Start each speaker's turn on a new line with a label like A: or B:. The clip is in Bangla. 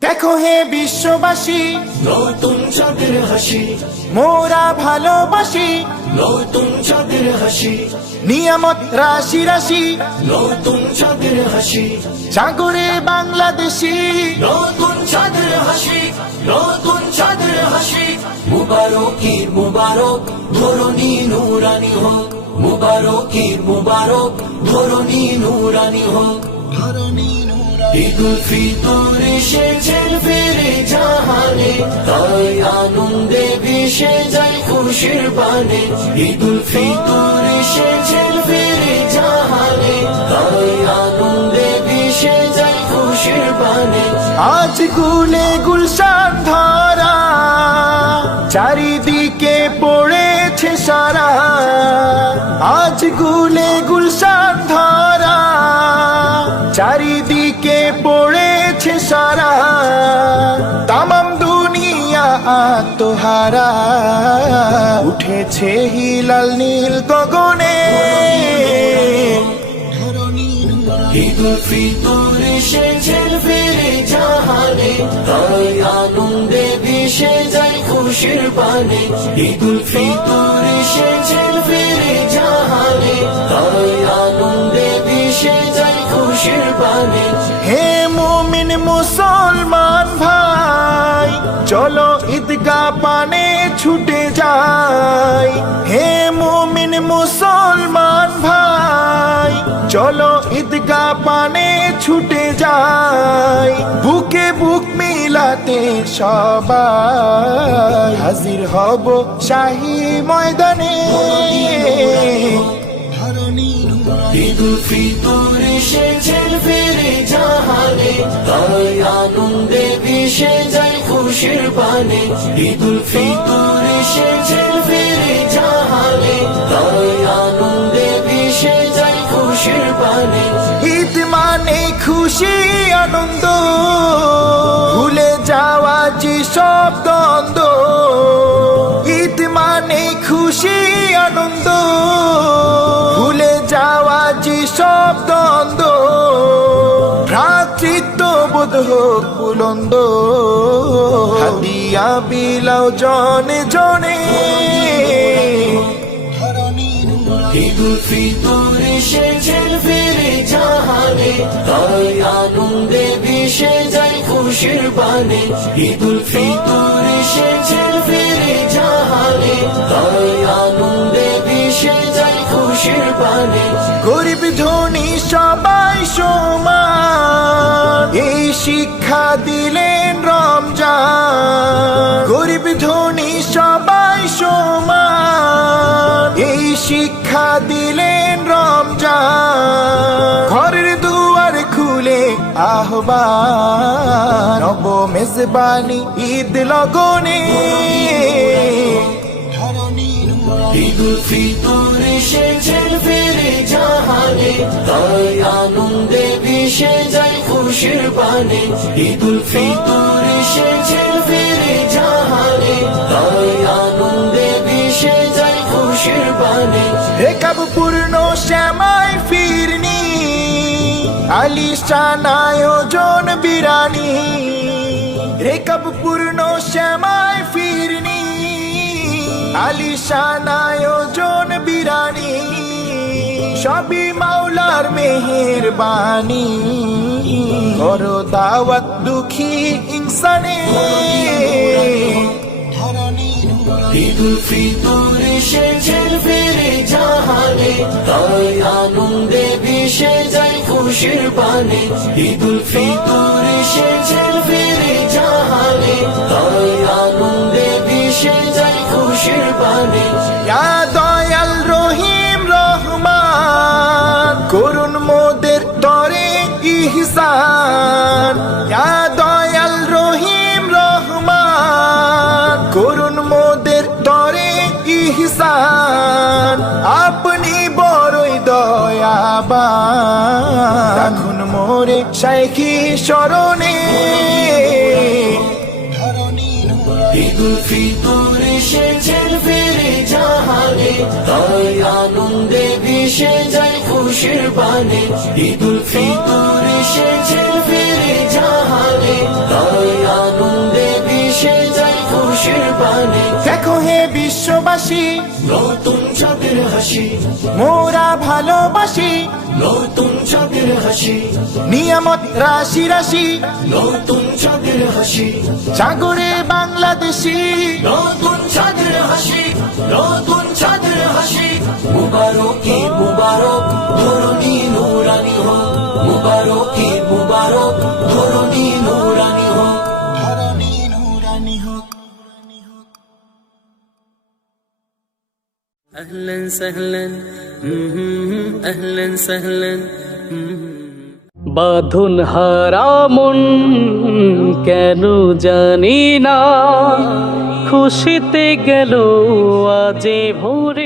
A: দেখো হে বিশ্ববাসী
B: নতুন চাঁদের হাসি।
A: মোরা ভালোবাসি।
B: নতুন চাঁদের হাসি।
A: নিয়ামত রাশি রাশি।
B: নতুন চাঁদের হাসি।
A: সাগরে বাংলাদেশি।
B: নতুন চাঁদের হাসি নতুন চাঁদের হাসি। মুবারক ঈদ মুবারক ধরণী নুরানি হোক। মুবারক মুবারক ধরণী নুরানি হোক। ঈদুল ফিতর এসেছেন ফিরে জাহানে তাই আনন্দে ভেসে যায় খুশির বানে। ঈদুল ফিতর এসেছেন ফিরে জাহানে তাই আনন্দে ভেসে যায় খুশির বানে।
A: আজ গুলে গুলশান ধরা চারিদিকে পড়েছে সারা। আজ গুলে গুলশান ধরা। চারিদিকে পড়েছে সারা। তামাম দুনিয়া তোহারা উঠেছে হিলাল নীল গগনে।
B: ঈদুল ফিতর এসেছেন খুশির বানে ঈদুল ফিতর এসেছেন ফিরে জাহানে। তাই আনন্দে ভেসে যায় খুশির বানে
A: হে মুমিন মুসলমান ভাই, চলো ঈদগা পানে ছুটে যাই। হে মুমিন মুসলমান ভাই, চলো ঈদগা পানে ছুটে যাই। বুকে বুক মিলাতে সবাই। হাজির হব শাহী ময়দানে।
B: ঈদুল ফিতর এসেছেন ফিরে জাহানে। তাই আনন্দে ভেসে যায় খুশির বানে ঈদুল ফিতর এসেছেন ফিরে জাহানে। তাই আনন্দে ভেসে যায় খুশির
A: ঈদ মানে খুশি আনন্দ। ভুলে যাওয়া যে সব দ্বন্দ্ব। খুশি, আনন্দ। ভুলে যাওয়া যে সব দ্বন্দ্ব, ভ্রাতৃত্ব বোধ হোক বুলন্দ হাদিয়া বিলাও জনে জনে।
B: ঈদুল ফিতর এসেছেন ফিরে জাহানে তাই আনন্দে ভেসে যায় খুশির বানে। ঈদুল ফিতর এসেছেন ফিরে
A: গরিব ধনী সবাই সমান। এই শিক্ষা দিলেন রমজান। গরিব ধনী সবাই সমান। এই শিক্ষা দিলেন রমজান। ঘরের দুয়ার খুলে আহ্বান। নব মেজবানি ঈদ লগনে।
B: ঈদুল ফিতর এসেছেন ফিরে জাহানে, তাই আনন্দে ভেসে যায় খুশির বানে। ঈদুল ফিতর এসেছেন ফিরে জাহানে, তাই আনন্দে ভেসে যায় খুশির বানে।
A: রেকাব পূর্ণ শ্যামাই ফিরনি, আলিশান আয়োজন বিরানি। রেকাব পূর্ণ ফিরনি আলিশান আয়োজন বিরানি, সবই মাওলার মেহের বাণী করো দাওয়াত দুঃখী ইনসানে।
B: ঈদুল ফিতর এসেছেন ফিরে জাহানে, তাই আনন্দে ভেসে যায় খুশির বানে ঈদুল ফিতর এসেছেন খুশির
A: ইয়া দয়াল রহিম রহমান করুন মোদের তরে ইহসান। ইয়া দয়াল রহিম রহমান করুন মোদের তরে ইহসান। আপনি বড়ই দয়াবান। রাখুন মোরে শাইখি শরণে।
B: ঈদুল ফিতর এসেছেন ফিরে জাহানে। তাই আনন্দে ভেসে যায় খুশির বানে। ঈদুল ফিতর এসেছেন ফিরে
A: বিশ্ববাসী
B: নতুন চাঁদের হাসি।
A: মোরা ভালোবাসি।
B: নতুন চাঁদের হাসি।
A: নিয়ামত রাশি রাশি।
B: নতুন চাঁদের হাসি।
A: জাগরে বাংলাদেশি।
B: নতুন চাঁদের হাসি। নতুন চাঁদের হাসি। মুবারক মুবারক ধরণী নুরানি হোক মুবারক মুবারক ধরণী নুরানি হোক ধরণী নুরানি হোক
C: বাঁধন হারামন কেন জানি না। খুশিতে গেল আজে ভোরে